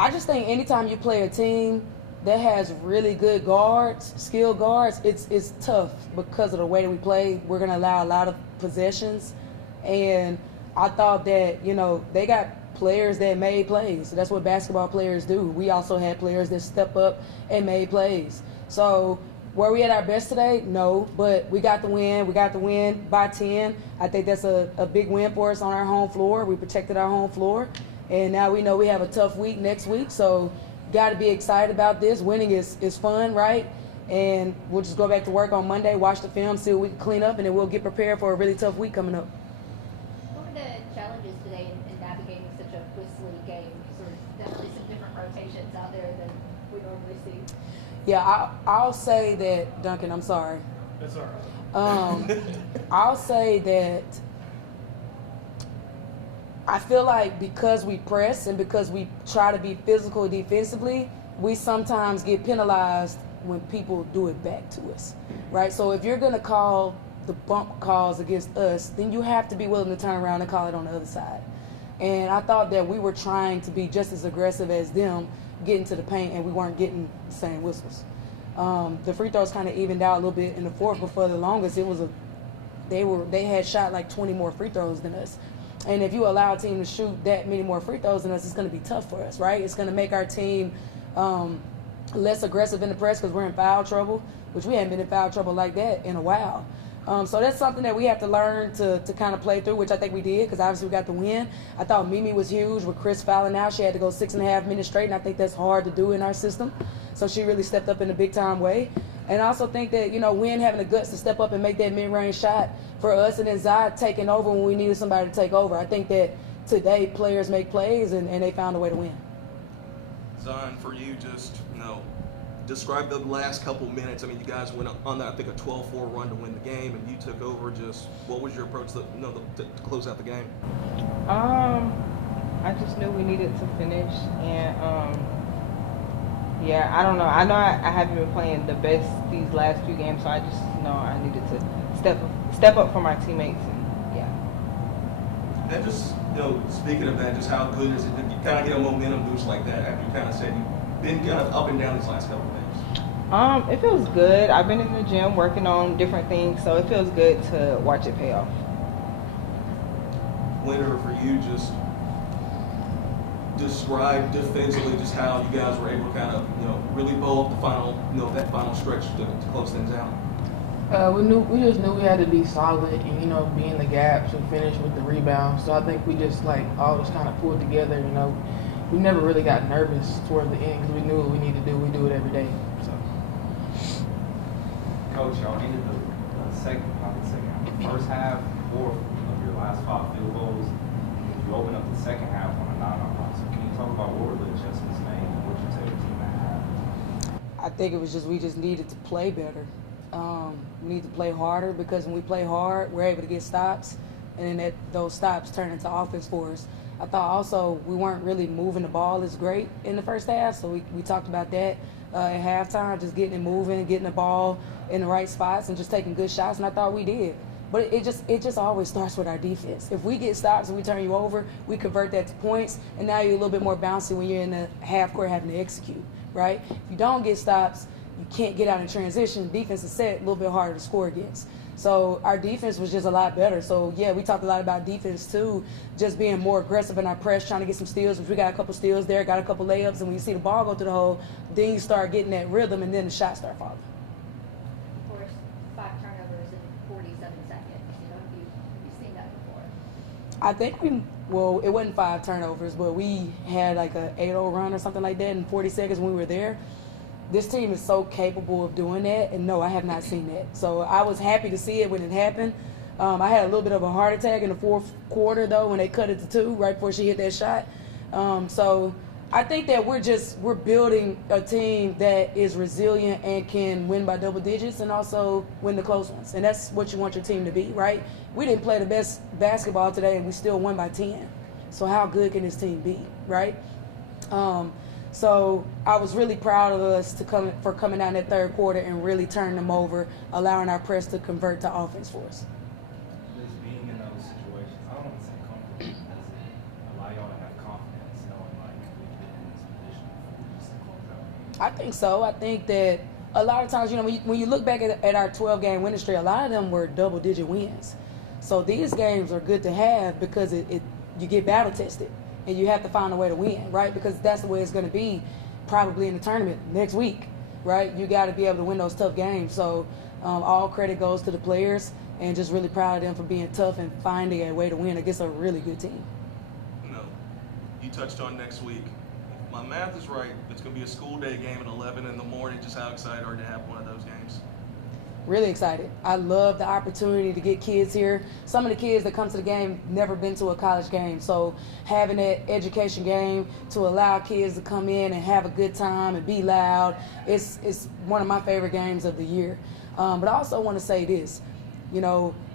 I just think anytime you play a team that has really good guards, skilled guards, it's tough because of the way that we play. We're going to allow a lot of possessions. And I thought that, they got players that made plays. That's what basketball players do. We also had players that step up and made plays. So were we at our best today? No, but we got the win. We got the win by 10. I think that's a big win for us on our home floor. We protected our home floor. And now we know we have a tough week next week. So got to be excited about this. Winning is fun, right? And we'll just go back to work on Monday, watch the film, see what we can clean up, and then we'll get prepared for a really tough week coming up. What were the challenges today in navigating such a whistly game? Sort of definitely some different rotations out there than we normally see. Yeah, I'll say that, Duncan, I'm sorry. That's all right. I'll say that I feel like because we press and because we try to be physical defensively, we sometimes get penalized when people do it back to us, right? So if you're going to call the bump calls against us, then you have to be willing to turn around and call it on the other side. And I thought that we were trying to be just as aggressive as them, getting to the paint, and we weren't getting the same whistles. The free throws kind of evened out a little bit in the fourth, but for the longest, they had shot like 20 more free throws than us. And if you allow a team to shoot that many more free throws than us, it's going to be tough for us, right? It's going to make our team less aggressive in the press because we're in foul trouble, which we haven't been in foul trouble like that in a while. So that's something that we have to learn to kind of play through, which I think we did because obviously we got the win. I thought Mimi was huge with Chris fouling out. She had to go 6.5 minutes straight, and I think that's hard to do in our system. So she really stepped up in a big-time way. And I also think that, Wynn having the guts to step up and make that mid-range shot for us, and then Zyion taking over when we needed somebody to take over. I think that today players make plays, and they found a way to win. Zyion, for you, just, describe the last couple minutes. I mean, you guys went on, I think, a 12-4 run to win the game, and you took over. Just what was your approach to close out the game? I just knew we needed to finish, and yeah, I don't know. I know I haven't been playing the best these last few games, so I just know I needed to step up for my teammates, and yeah. And just, speaking of that, just how good is it that you kind of get a momentum boost like that after you kind of said you've been kind of up and down these last couple of days? It feels good. I've been in the gym working on different things, so it feels good to watch it pay off. Wynter, for you, just describe defensively just how you guys were able to kind of, really bowl up the final, that final stretch to close things out. We just knew we had to be solid and, be in the gaps and finish with the rebound. So I think we just all just kind of pulled together, We never really got nervous toward the end because we knew what we needed to do. We do it every day. So. Coach, y'all ended the first half, 4 of your last 5 field goals. You opened up the second half on a 9-0 run. So can you talk about what were the adjustments made and what you tell your team at half? I think it was we just needed to play better. We need to play harder because when we play hard, we're able to get stops, and then those stops turn into offense for us. I thought also we weren't really moving the ball as great in the first half, so we talked about that at halftime, just getting it moving, getting the ball in the right spots, and just taking good shots, and I thought we did. But it just always starts with our defense. If we get stops and we turn you over, we convert that to points, and now you're a little bit more bouncy when you're in the half court having to execute, right? If you don't get stops, you can't get out in transition. Defense is set a little bit harder to score against. So our defense was just a lot better. So, yeah, we talked a lot about defense, too, just being more aggressive in our press, trying to get some steals, which we got a couple steals there, got a couple layups, and when you see the ball go through the hole, then you start getting that rhythm, and then the shots start falling. Of course, 5 turnovers in 47 seconds. Have you seen that before? I think it wasn't 5 turnovers, but we had like a 8-0 run or something like that in 40 seconds when we were there. This team is so capable of doing that, and no, I have not seen that. So I was happy to see it when it happened. I had a little bit of a heart attack in the fourth quarter, though, when they cut it to 2 right before she hit that shot. So I think that we're building a team that is resilient and can win by double digits and also win the close ones. And that's what you want your team to be, right? We didn't play the best basketball today, and we still won by 10. So how good can this team be, right? So I was really proud of us for coming out in that third quarter and really turning them over, allowing our press to convert to offense for us. Just being in those situations, I don't want to say comfortable, does it allow y'all to have confidence knowing we've been in this position I think so. I think that a lot of times, when you look back at our 12-game winning streak, a lot of them were double-digit wins. So these games are good to have because you get battle tested and you have to find a way to win, right? Because that's the way it's going to be probably in the tournament next week, right? You got to be able to win those tough games. So all credit goes to the players, and just really proud of them for being tough and finding a way to win against a really good team. No, you touched on next week. If my math is right, it's going to be a school day game at 11 in the morning. Just how excited are you to have one of those games? Really excited. I love the opportunity to get kids here. Some of the kids that come to the game never been to a college game. So having that education game to allow kids to come in and have a good time and be loud, it's one of my favorite games of the year. But I also want to say this.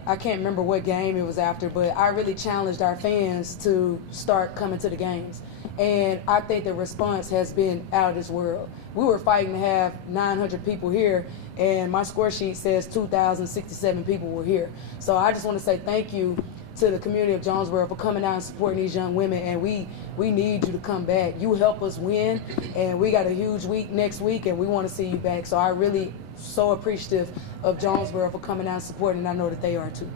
I can't remember what game it was after, but I really challenged our fans to start coming to the games. And I think the response has been out of this world. We were fighting to have 900 people here, and my score sheet says 2,067 people were here. So I just want to say thank you to the community of Jonesboro for coming out and supporting these young women, and we need you to come back. You help us win, and we got a huge week next week, and we want to see you back. So I really so appreciative of Jonesboro for coming out and supporting, and I know that they are too.